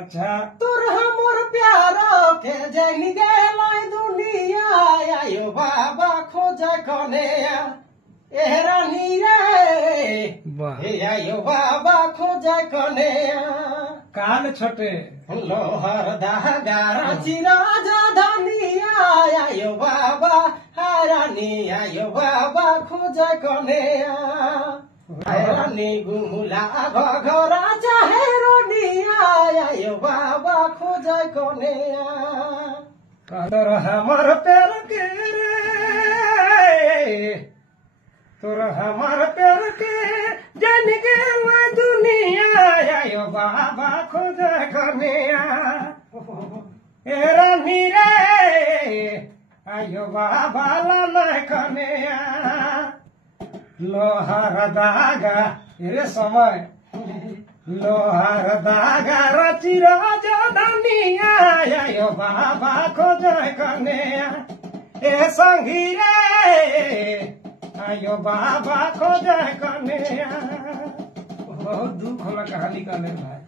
अच्छा তোর हमर प्यारो के जैन गेलै दुनिया आयो बाबा खोजा कने एहरानी रे वाह हे आयो बाबा खोजा कने कान छोटे लोहर धागा चिरा जा धनिया आयो बाबा हारानी आयो बाबा खोजा कने हारानी गुमुला घरा चाहे रोनिया आयो बाबा खोजा कने तोर हमर पैर के रे तोर हमर पैर के जन के दुनिया आयो बाबा खोज कनिया ए रानी रे आयो बाबा लाल कनिया लोहार दागा रे समय लोहार दागा रची राजा धनिया आयो बाबा खोज कनिया ए संगी रे आयो बाबा खोज कनिया बहुत दुख होला कहानी का भाई।